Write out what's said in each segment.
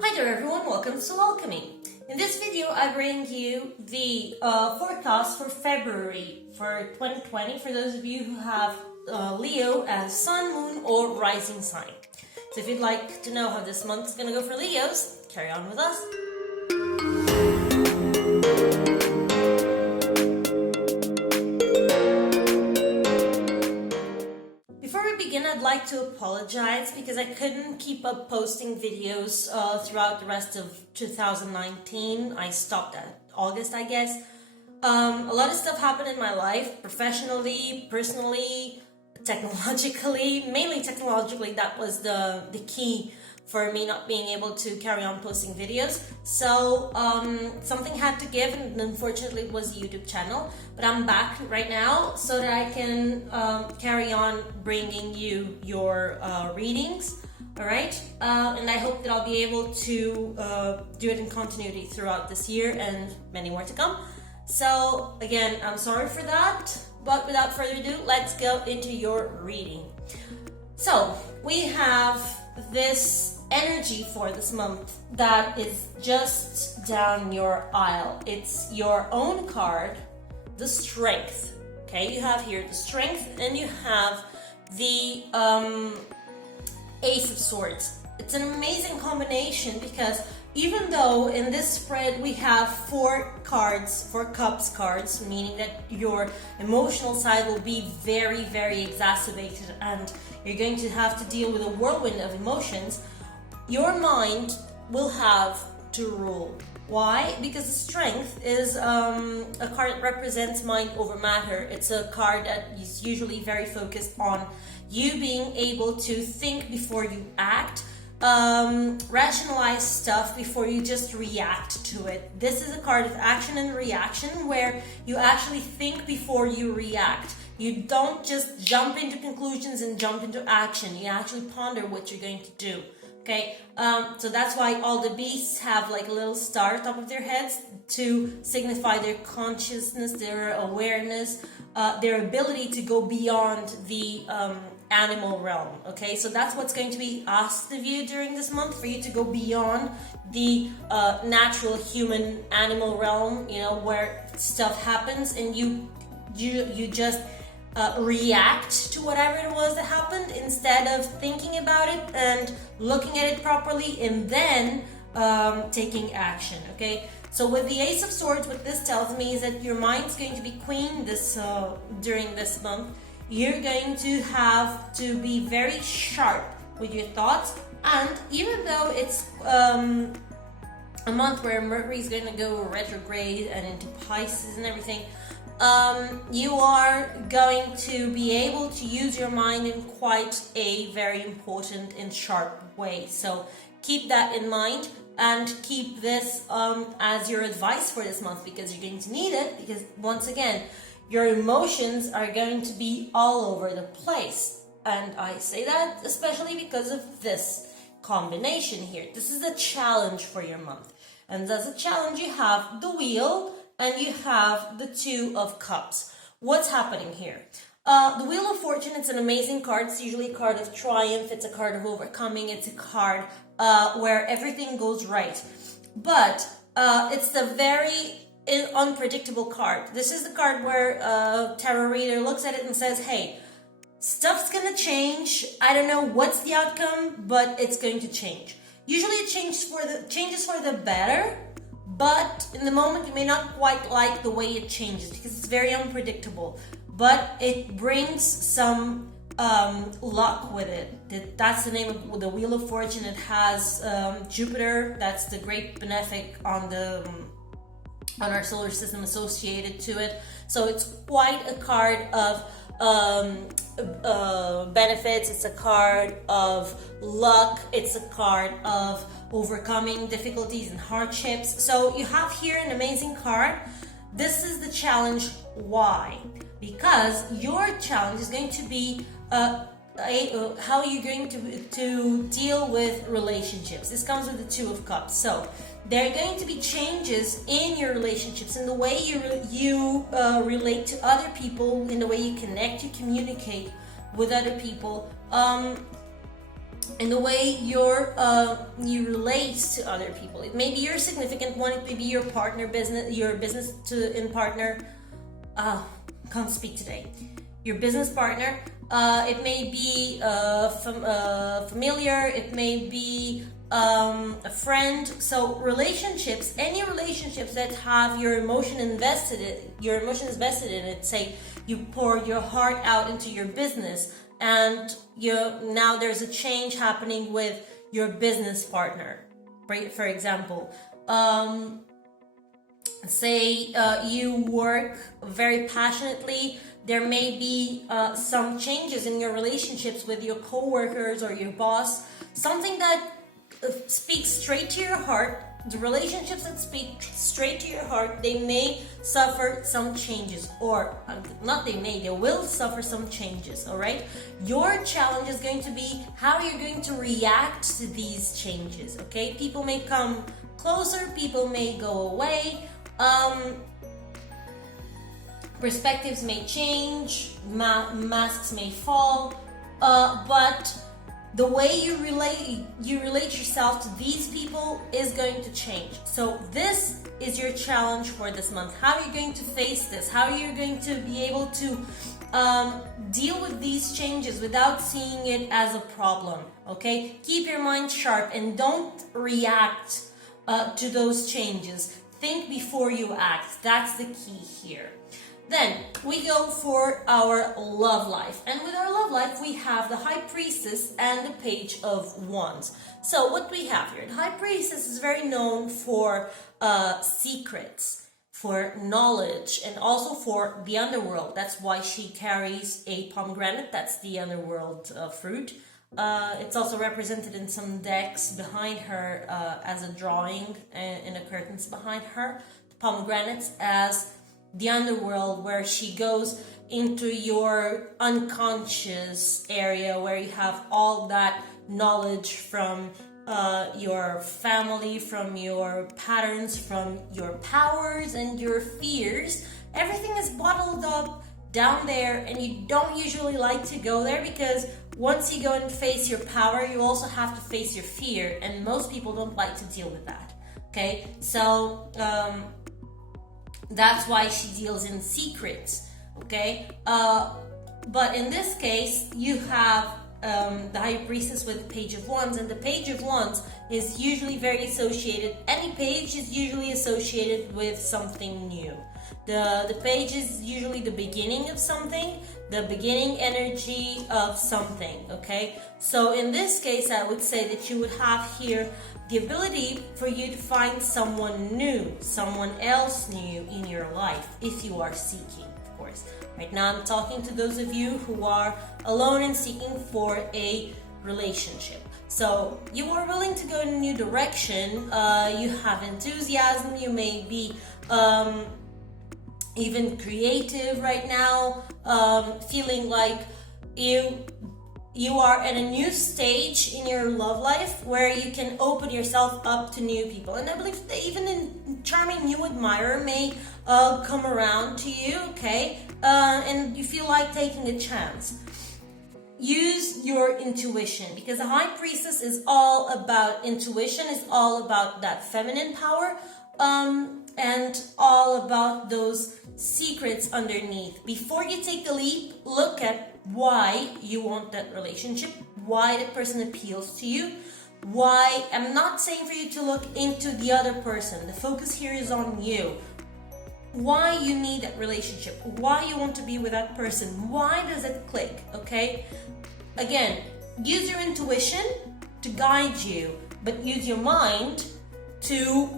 Hi there everyone, welcome to Alchemy. In this video I bring you the forecast for February for 2020 for those of you who have Leo as sun, moon or rising sign. So if you'd like to know how this month is going to go for Leos, carry on with us. I'd like to apologize because I couldn't keep up posting videos throughout the rest of 2019. I stopped at August, I guess. A lot of stuff happened in my life, professionally, personally, technologically. Mainly technologically, that was the key for me not being able to carry on posting videos. So something had to give, and unfortunately it was a YouTube channel. But I'm back right now so that I can carry on bringing you your readings. All right, and I hope that I'll be able to do it in continuity throughout this year and many more to come. So again, I'm sorry for that, but without further ado, let's go into your reading. So we have this energy for this month that is just down your aisle. It's your own card, the Strength. Okay, you have here the Strength and you have the Ace of Swords. It's an amazing combination because even though in this spread we have four cups cards, meaning that your emotional side will be very, very exacerbated and you're going to have to deal with a whirlwind of emotions, your mind will have to rule. Why? Because the Strength is a card that represents mind over matter. It's a card that is usually very focused on you being able to think before you act, rationalize stuff before you just react to it. This is a card of action and reaction where you actually think before you react. You don't just jump into conclusions and jump into action. You actually ponder what you're going to do. Okay, so that's why all the beasts have like a little star at the top of their heads to signify their consciousness, their awareness, their ability to go beyond the animal realm. Okay, so that's what's going to be asked of you during this month, for you to go beyond the natural human animal realm, you know, where stuff happens and you just react to whatever it was that happened instead of thinking about it and looking at it properly and then taking action. Okay, so with the Ace of Swords, what this tells me is that your mind's going to be queen this during this month. You're going to have to be very sharp with your thoughts, and even though it's a month where Mercury is going to go retrograde and into Pisces and everything, you are going to be able to use your mind in quite a very important and sharp way. So keep that in mind and keep this as your advice for this month, because you're going to need it, because once again, your emotions are going to be all over the place. And I say that especially because of this combination here. This is a challenge for your month. And as a challenge, you have the Wheel and you have the Two of Cups. What's happening here? The Wheel of Fortune, it's an amazing card. It's usually a card of triumph. It's a card of overcoming. It's a card where everything goes right. But it's the very unpredictable card. This is the card where a tarot reader looks at it and says, hey, stuff's gonna change. I don't know what's the outcome, but it's going to change. Usually it changes for the better, but in the moment you may not quite like the way it changes because it's very unpredictable. But it brings some luck with it. That's the name of the Wheel of Fortune. It has Jupiter, that's the great benefic on our solar system associated to it. So it's quite a card of benefits. It's a card of luck. It's a card of overcoming difficulties and hardships. So you have here an amazing card. This is the challenge. Why? Because your challenge is going to be how you're going to deal with relationships. This comes with the Two of Cups. So there are going to be changes in your relationships, in the way you relate to other people, in the way you connect, you communicate with other people. in the way you relate to other people. It may be your significant one, it may be your partner, your business to in partner. Can't speak today. Your business partner. It may be familiar. It may be a friend. So relationships, any relationships that have your emotions invested in it. Say you pour your heart out into your business, and now there's a change happening with your business partner. Right? For example, say you work very passionately. There may be some changes in your relationships with your co-workers or your boss, something that speaks straight to your heart. The relationships that speak straight to your heart, they may suffer some changes, or they will suffer some changes. All right, your challenge is going to be how you're going to react to these changes. Okay, people may come closer, people may go away. Perspectives may change, masks may fall, but the way you relate yourself to these people is going to change. So this is your challenge for this month. How are you going to face this? How are you going to be able to deal with these changes without seeing it as a problem? Okay, keep your mind sharp and don't react to those changes. Think before you act. That's the key here. Then we go for our love life. And with our love life, we have the High Priestess and the Page of Wands. So what we have here, the High Priestess is very known for secrets, for knowledge, and also for the underworld. That's why she carries a pomegranate. That's the underworld fruit. It's also represented in some decks behind her as a drawing in the curtains behind her. Pomegranates as the underworld, where she goes into your unconscious area, where you have all that knowledge from your family, from your patterns, from your powers and your fears. Everything is bottled up down there, and you don't usually like to go there, because once you go and face your power, you also have to face your fear, and most people don't like to deal with that. Okay, so that's why she deals in secrets. Okay, but in this case, you have the High Priestess with the Page of Wands, and the Page of Wands is usually very associated. Any page is usually associated with something new. The page is usually the beginning of something, the beginning energy of something, okay? So in this case, I would say that you would have here the ability for you to find someone new, someone else new in your life, if you are seeking, of course. Right now, I'm talking to those of you who are alone and seeking for a relationship. So you are willing to go in a new direction, you have enthusiasm, you may be even creative right now, feeling like you are at a new stage in your love life where you can open yourself up to new people. And I believe that even a charming new admirer may come around to you, okay? And you feel like taking a chance. Use your intuition, because the High Priestess is all about intuition, is all about that feminine power, and all about those secrets underneath. Before you take the leap, look at why you want that relationship, why that person appeals to you, why. I'm not saying for you to look into the other person. The focus here is on you. Why you need that relationship, why you want to be with that person, why does it click, okay? Again, use your intuition to guide you, but use your mind to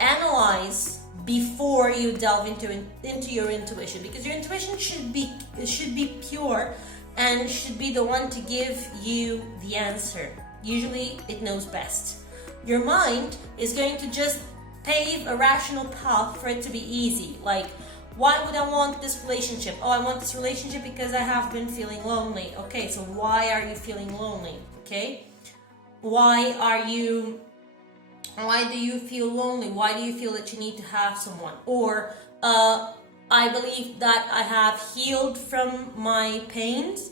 analyze before you delve into your intuition, because your intuition should be pure and should be the one to give you the answer. Usually it knows best. Your mind is going to just pave a rational path for it to be easy. Like, why would I want this relationship? Oh, I want this relationship because I have been feeling lonely. Okay, so why are you feeling lonely? Okay, why do you feel lonely? Why do you feel that you need to have someone? Or I believe that I have healed from my pains,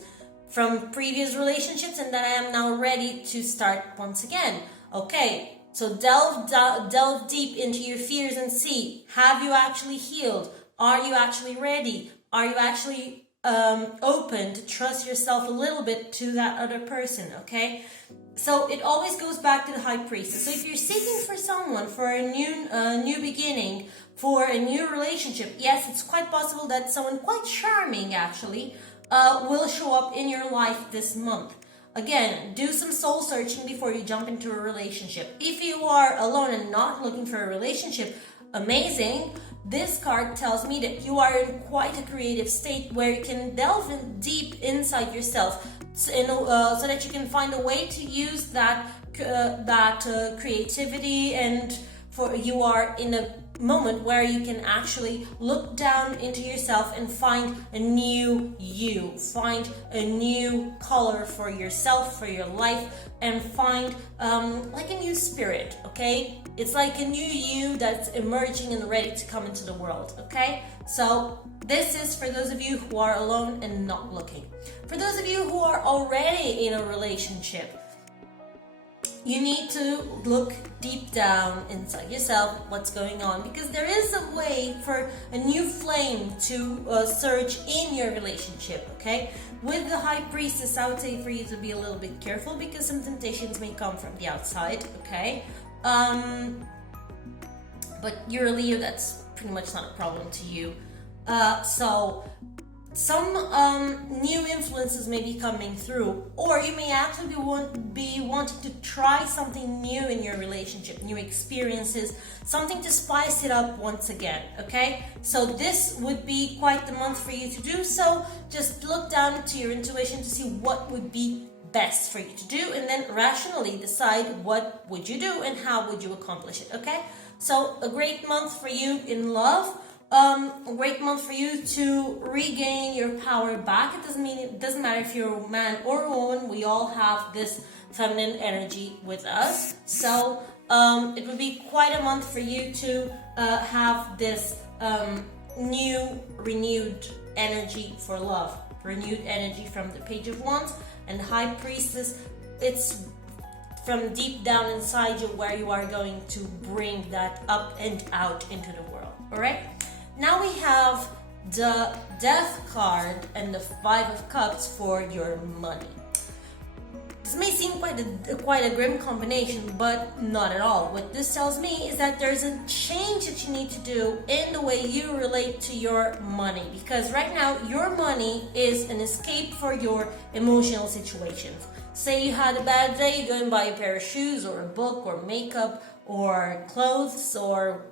from previous relationships and that I am now ready to start once again. Okay, so delve deep into your fears and see, have you actually healed? Are you actually ready? Are you actually open to trust yourself a little bit to that other person, okay? So it always goes back to the High Priestess. So if you're seeking for someone for a new beginning, for a new relationship, yes, it's quite possible that someone quite charming actually will show up in your life this month. Again, do some soul searching before you jump into a relationship. If you are alone and not looking for a relationship, amazing. This card tells me that you are in quite a creative state where you can delve in deep inside yourself, so that you can find a way to use that creativity, and for you are in a moment where you can actually look down into yourself and find a new you, find a new color for yourself, for your life, and find like a new spirit, okay? It's like a new you that's emerging and ready to come into the world, okay? So this is for those of you who are alone and not looking. For those of you who are already in a relationship, you need to look deep down inside yourself what's going on, because there is a way for a new flame to surge in your relationship, okay? With the High Priestess, I would say for you to be a little bit careful because some temptations may come from the outside, okay? But you're a Leo, that's pretty much not a problem to you. So some new influences may be coming through, or you may actually be wanting to try something new in your relationship, new experiences, something to spice it up once again, okay? So this would be quite the month for you to do so. Just look down to your intuition to see what would be best for you to do, and then rationally decide what would you do and how would you accomplish it, okay? So a great month for you in love. A great month for you to regain your power back. It doesn't matter if you're a man or a woman. We all have this feminine energy with us. So it would be quite a month for you to have this new, renewed energy for love. Renewed energy from the Page of Wands and High Priestess. It's from deep down inside you where you are going to bring that up and out into the world. All right? Now we have the Death card and the Five of Cups for your money. This may seem quite a grim combination, but not at all. What this tells me is that there's a change that you need to do in the way you relate to your money. Because right now, your money is an escape for your emotional situations. Say you had a bad day, you go and buy a pair of shoes or a book or makeup or clothes or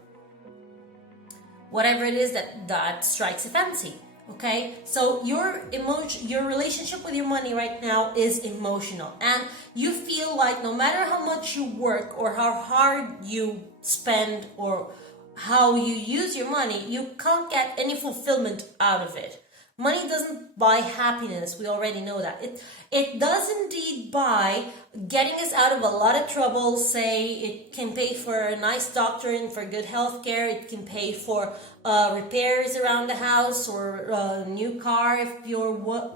whatever it is that strikes a fancy, okay? So your relationship with your money right now is emotional, and you feel like no matter how much you work or how hard you spend or how you use your money, you can't get any fulfillment out of it. Money doesn't buy happiness. We already know that. It does indeed buy getting us out of a lot of trouble. Say it can pay for a nice doctor and for good health care. It can pay for repairs around the house or a new car if your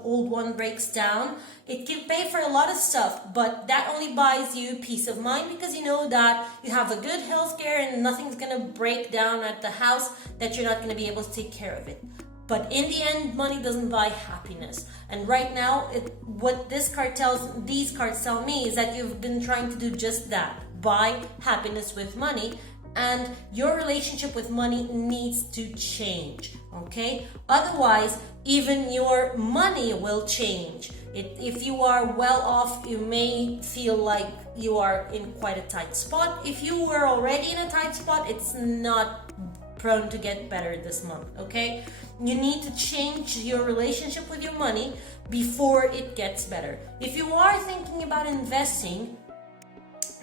old one breaks down. It can pay for a lot of stuff, but that only buys you peace of mind because you know that you have a good health care and nothing's going to break down at the house, that you're not going to be able to take care of it. But in the end, money doesn't buy happiness. And right now, what these cards tell me is that you've been trying to do just that. Buy happiness with money. And your relationship with money needs to change, okay? Otherwise, even your money will change. If you are well off, you may feel like you are in quite a tight spot. If you were already in a tight spot, it's not prone to get better this month, okay? You need to change your relationship with your money before it gets better. If you are thinking about investing,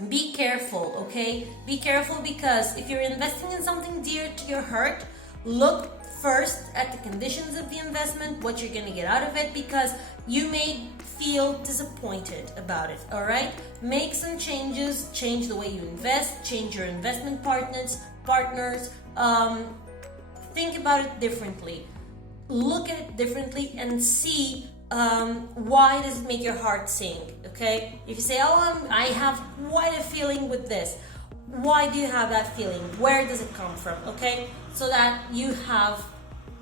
be careful, okay? Be careful, because if you're investing in something dear to your heart, look first at the conditions of the investment, what you're going to get out of it, because you may feel disappointed about it, all right? Make some changes, change the way you invest, change your investment partners, think about it differently. Look at it differently and see why does it make your heart sink? Okay, if you say, oh, I have quite a feeling with this, why do you have that feeling? Where does it come from? Okay, so that you have,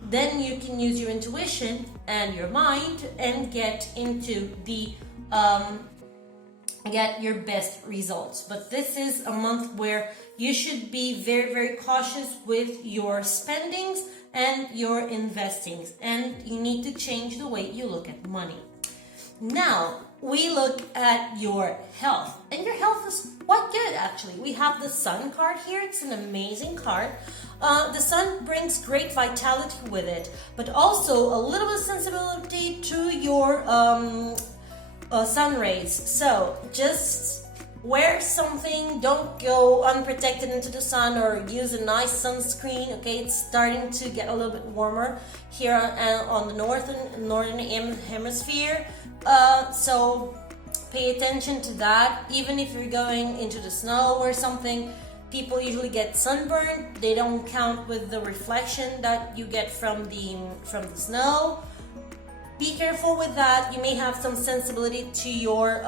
then you can use your intuition and your mind and get into the get your best results. But this is a month where you should be very, very cautious with your spendings and your investings, and you need to change the way you look at money. Now we look at your health, and your health is quite good actually. We have the Sun card here. It's an amazing card. The Sun brings great vitality with it, but also a little bit of sensibility to your sun rays. So just wear something, don't go unprotected into the sun, or use a nice sunscreen. Okay, it's starting to get a little bit warmer here on the northern hemisphere, so pay attention to that. Even if you're going into the snow or something, people usually get sunburned. They don't count with the reflection that you get from the snow. Be careful with that. You may have some sensibility to your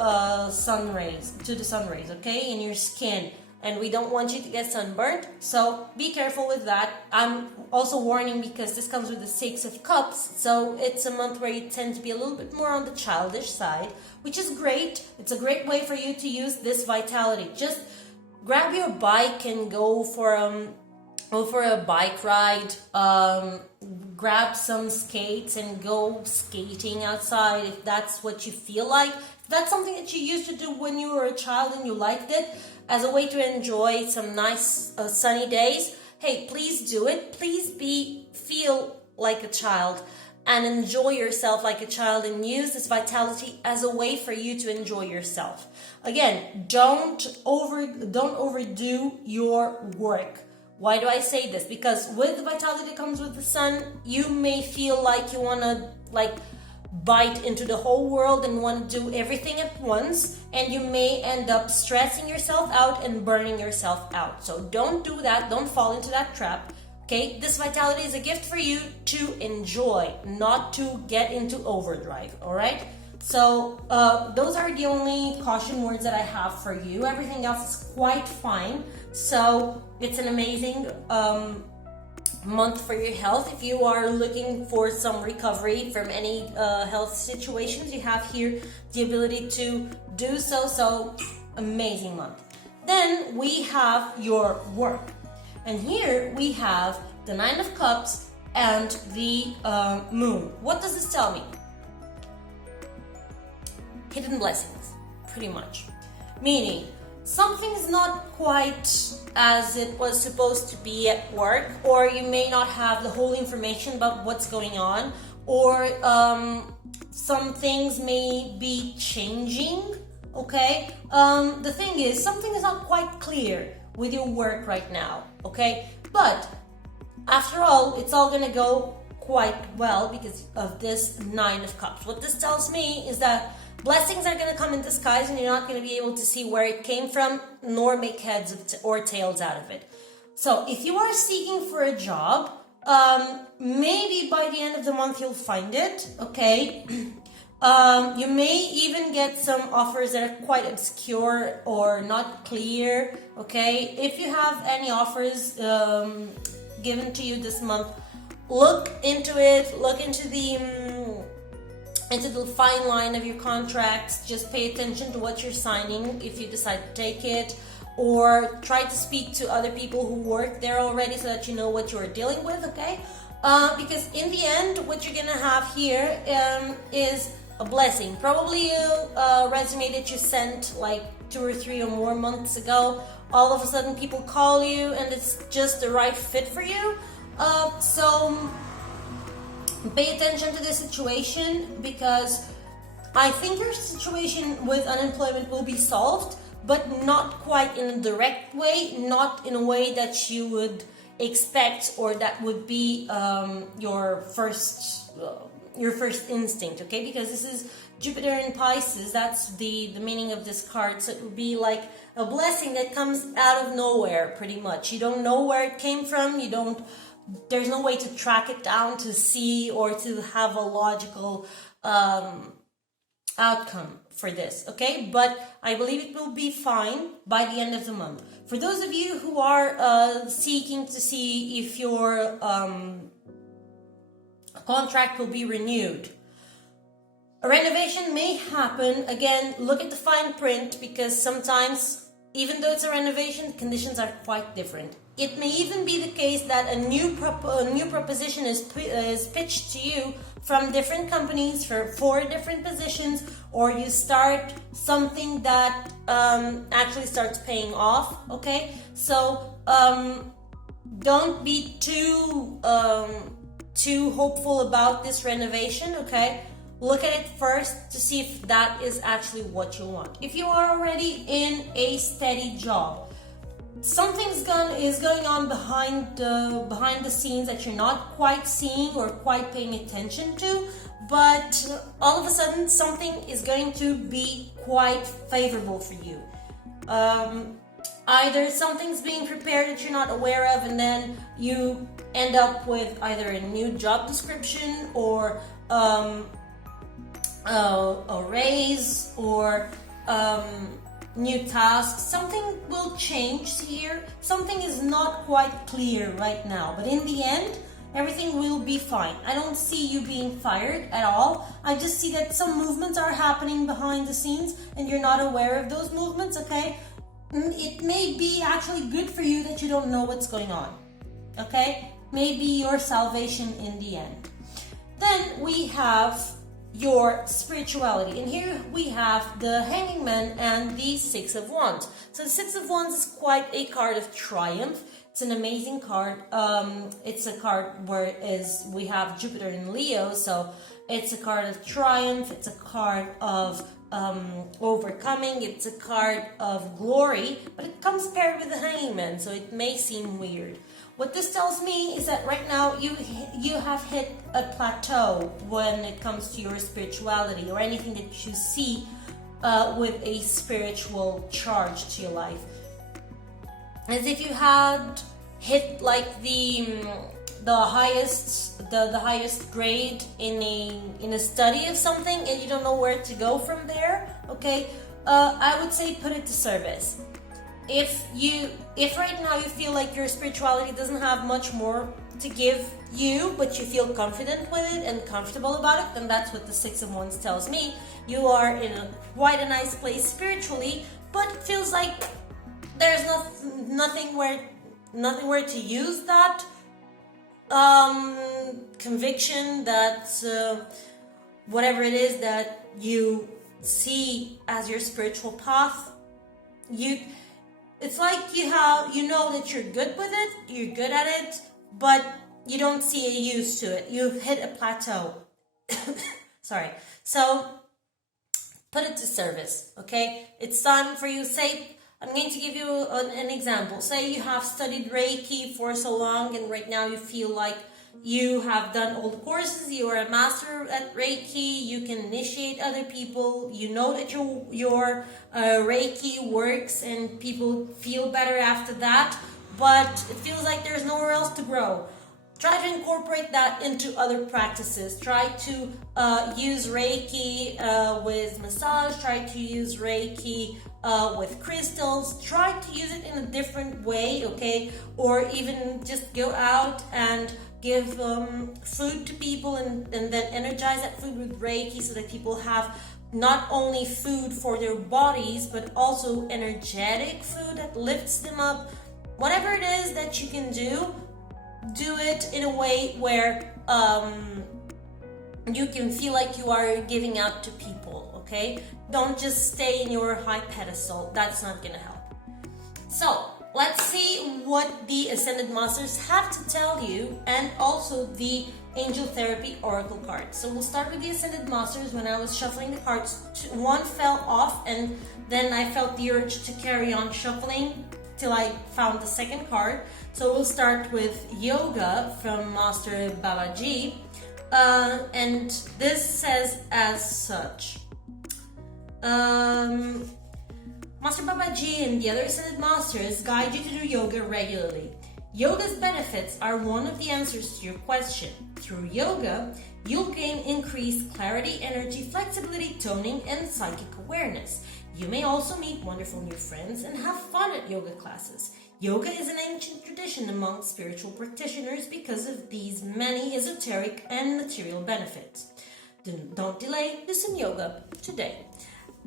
sun rays, okay, in your skin, and we don't want you to get sunburned, so be careful with that. I'm also warning because this comes with the Six of Cups, so it's a month where you tend to be a little bit more on the childish side, which is great. It's a great way for you to use this vitality. Just grab your bike and go for a bike ride. Grab some skates and go skating outside if that's what you feel like. If that's something that you used to do when you were a child and you liked it as a way to enjoy some nice sunny days, hey, please do it. Please feel like a child and enjoy yourself like a child, and use this vitality as a way for you to enjoy yourself. Again, don't overdo your work. Why do I say this? Because with the vitality that comes with the sun, you may feel like you want to bite into the whole world and want to do everything at once, and you may end up stressing yourself out and burning yourself out. So don't do that. Don't fall into that trap. Okay, this vitality is a gift for you to enjoy, not to get into overdrive. All right. So those are the only caution words that I have for you. Everything else is quite fine. So it's an amazing month for your health. If you are looking for some recovery from any health situations, you have here the ability to do so. So amazing month. Then we have your work. And here we have the Nine of Cups and the Moon. What does this tell me? Hidden blessings, pretty much. Meaning, something's not quite as it was supposed to be at work, or you may not have the whole information about what's going on, or some things may be changing, okay? The thing is, something is not quite clear with your work right now, okay? But after all, it's all gonna go quite well because of this Nine of Cups. What this tells me is that blessings are going to come in disguise, and you're not going to be able to see where it came from, nor make heads or tails out of it. So if you are seeking for a job, maybe by the end of the month you'll find it, okay? You may even get some offers that are quite obscure or not clear, okay? If you have any offers given to you this month, look into it, look into the fine line of your contracts. Just pay attention to what you're signing if you decide to take it, or try to speak to other people who work there already so that you know what you're dealing with, okay? Because in the end, what you're gonna have here is a blessing. Probably a resume that you sent like 2 or 3 or more months ago. All of a sudden people call you and it's just the right fit for you. So pay attention to this situation, because I think your situation with unemployment will be solved, but not quite in a direct way, not in a way that you would expect, or that would be your first instinct, okay? Because this is Jupiter in Pisces. That's the meaning of this card. So it would be like a blessing that comes out of nowhere, pretty much. You don't know where it came from. There's no way to track it down, to see, or to have a logical outcome for this, okay? But I believe it will be fine by the end of the month. For those of you who are seeking to see if your contract will be renewed, a renovation may happen. Again, look at the fine print, because sometimes, even though it's a renovation, the conditions are quite different. It may even be the case that a new proposition is pitched to you from different companies for 4 different positions, or you start something that actually starts paying off, okay? So don't be too hopeful about this renovation, okay? Look at it first to see if that is actually what you want. If you are already in a steady job, something is going on behind the scenes that you're not quite seeing or quite paying attention to, but all of a sudden something is going to be quite favorable for you. Either something's being prepared that you're not aware of, and then you end up with either a new job description or a raise or new tasks. Something will change here. Something is not quite clear right now, but in the end, everything will be fine. I don't see you being fired at all. I just see that some movements are happening behind the scenes and you're not aware of those movements, okay? It may be actually good for you that you don't know what's going on, okay? Maybe your salvation in the end. Then we have your spirituality, and here we have the Hanging Man and the Six of Wands. So the Six of Wands is quite a card of triumph. It's an amazing card. It's a card where we have Jupiter in Leo, so it's a card of triumph. It's a card of overcoming. It's a card of glory, but it comes paired with the Hanging Man, so it may seem weird. What this tells me is that right now you have hit a plateau when it comes to your spirituality or anything that you see with a spiritual charge to your life. As if you had hit like the highest grade in a study of something and you don't know where to go from there. Okay, I would say put it to service. If right now you feel like your spirituality doesn't have much more to give you, but you feel confident with it and comfortable about it, then that's what the Six of Wands tells me. You are in quite a nice place spiritually, but it feels like there's nothing where to use that conviction, that whatever it is that you see as your spiritual path. It's like you know that you're good with it, you're good at it, but you don't see a use to it. You've hit a plateau. Sorry. So put it to service, okay? It's time for you. Say, I'm going to give you an example. Say you have studied Reiki for so long and right now you feel like you have done all the courses, you are a master at Reiki, you can initiate other people, you know that your Reiki works and people feel better after that, but it feels like there's nowhere else to grow. Try to incorporate that into other practices. Try to use Reiki with massage, try to use Reiki with crystals, try to use it in a different way, okay? Or even just go out and give food to people and then energize that food with Reiki so that people have not only food for their bodies but also energetic food that lifts them up. Whatever it is that you can do it in a way where you can feel like you are giving out to people, okay? Don't just stay in your high pedestal. That's not gonna help. So let's see what the Ascended Masters have to tell you, and also the Angel Therapy Oracle cards. So we'll start with the Ascended Masters. When I was shuffling the cards, one fell off, and then I felt the urge to carry on shuffling till I found the second card. So we'll start with Yoga from Master Babaji, and this says as such. Master Babaji and the other Ascended Masters guide you to do yoga regularly. Yoga's benefits are one of the answers to your question. Through yoga, you'll gain increased clarity, energy, flexibility, toning, and psychic awareness. You may also meet wonderful new friends and have fun at yoga classes. Yoga is an ancient tradition among spiritual practitioners because of these many esoteric and material benefits. Don't delay, do some yoga today.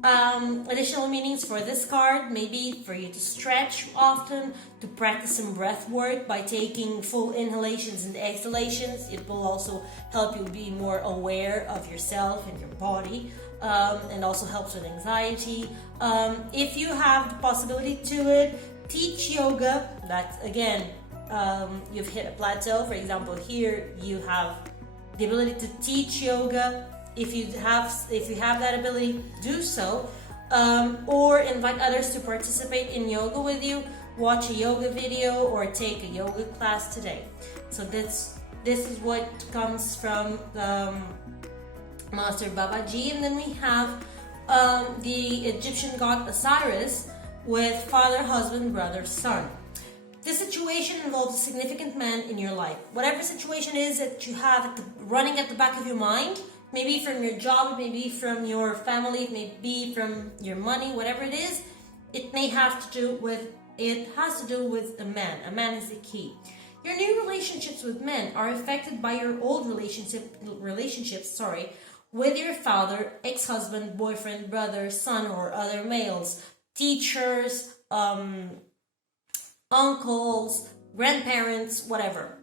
Additional meanings for this card may be for you to stretch often, to practice some breath work by taking full inhalations and exhalations. It will also help you be more aware of yourself and your body, and also helps with anxiety. If you have the possibility to it, teach yoga. That's again, you've hit a plateau. For example, here you have the ability to teach yoga. If you have that ability, do so, or invite others to participate in yoga with you. Watch a yoga video or take a yoga class today. So this is what comes from Master Babaji, and then we have the Egyptian god Osiris with father, husband, brother, son. This situation involves a significant man in your life. Whatever situation is that you have running at the back of your mind, maybe from your job, maybe from your family, maybe from your money, whatever it is, it has to do with a man. A man is the key. Your new relationships with men are affected by your old relationships, with your father, ex-husband, boyfriend, brother, son, or other males, teachers, uncles, grandparents, whatever.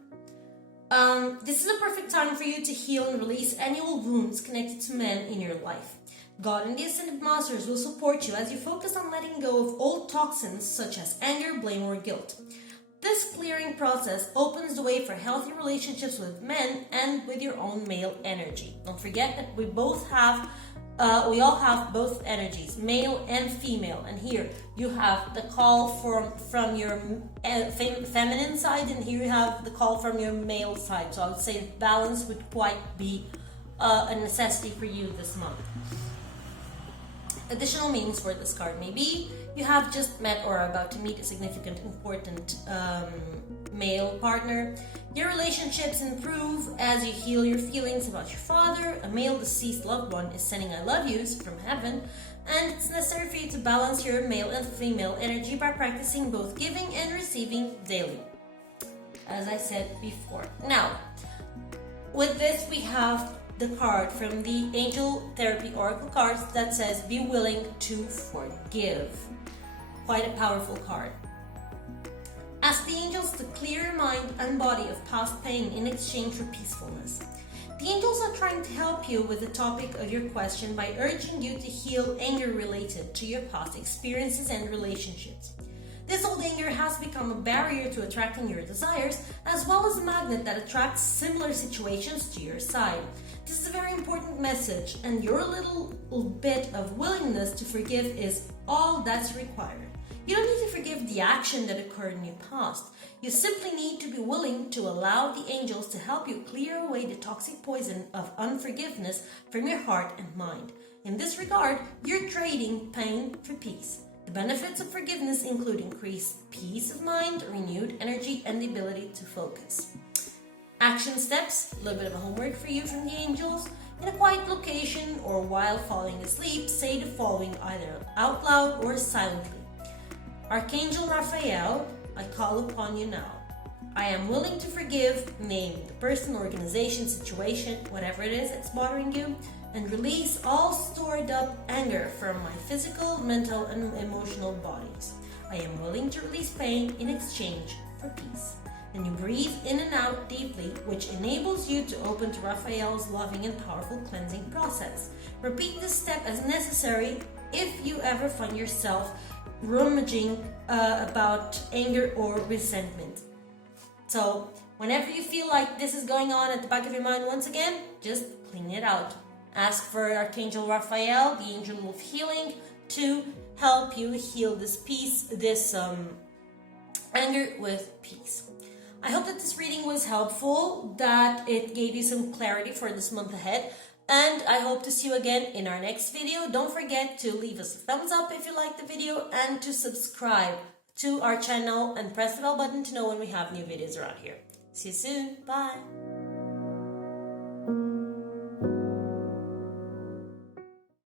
This is a perfect time for you to heal and release any old wounds connected to men in your life. God and the Ascended Masters will support you as you focus on letting go of old toxins such as anger, blame, or guilt. This clearing process opens the way for healthy relationships with men and with your own male energy. Don't forget that we all have both energies, male and female. And here you have the call from your feminine side, and here you have the call from your male side. So I would say balance would quite be a necessity for you this month. Additional meanings for this card may be you have just met or are about to meet a significant, important male partner. Your relationships improve as you heal your feelings about your father. A male deceased loved one is sending I love yous from heaven, and it's necessary for you to balance your male and female energy by practicing both giving and receiving daily, as I said before. Now, with this we have the card from the Angel Therapy Oracle cards that says be willing to forgive. Quite a powerful card. Ask the angels to clear your mind and body of past pain in exchange for peacefulness. The angels are trying to help you with the topic of your question by urging you to heal anger related to your past experiences and relationships. This old anger has become a barrier to attracting your desires, as well as a magnet that attracts similar situations to your side. This is a very important message, and your little bit of willingness to forgive is all that's required. You don't need to forgive the action that occurred in your past. You simply need to be willing to allow the angels to help you clear away the toxic poison of unforgiveness from your heart and mind. In this regard, you're trading pain for peace. The benefits of forgiveness include increased peace of mind, renewed energy, and the ability to focus. Action steps, a little bit of homework for you from the angels. In a quiet location or while falling asleep, say the following either out loud or silently. Archangel Raphael, I call upon you now. I am willing to forgive, name the person, organization, situation, whatever it is that's bothering you, and release all stored up anger from my physical, mental, and emotional bodies. I am willing to release pain in exchange for peace. Then you breathe in and out deeply, which enables you to open to Raphael's loving and powerful cleansing process. Repeat this step as necessary if you ever find yourself rummaging about anger or resentment. So whenever you feel like this is going on at the back of your mind once again, just clean it out. Ask for Archangel Raphael, the angel of healing, to help you heal this anger with peace. I hope that this reading was helpful, that it gave you some clarity for this month ahead, and I hope to see you again in our next video. Don't forget to leave us a thumbs up if you liked the video and to subscribe to our channel and press the bell button to know when we have new videos around here. See you soon. Bye.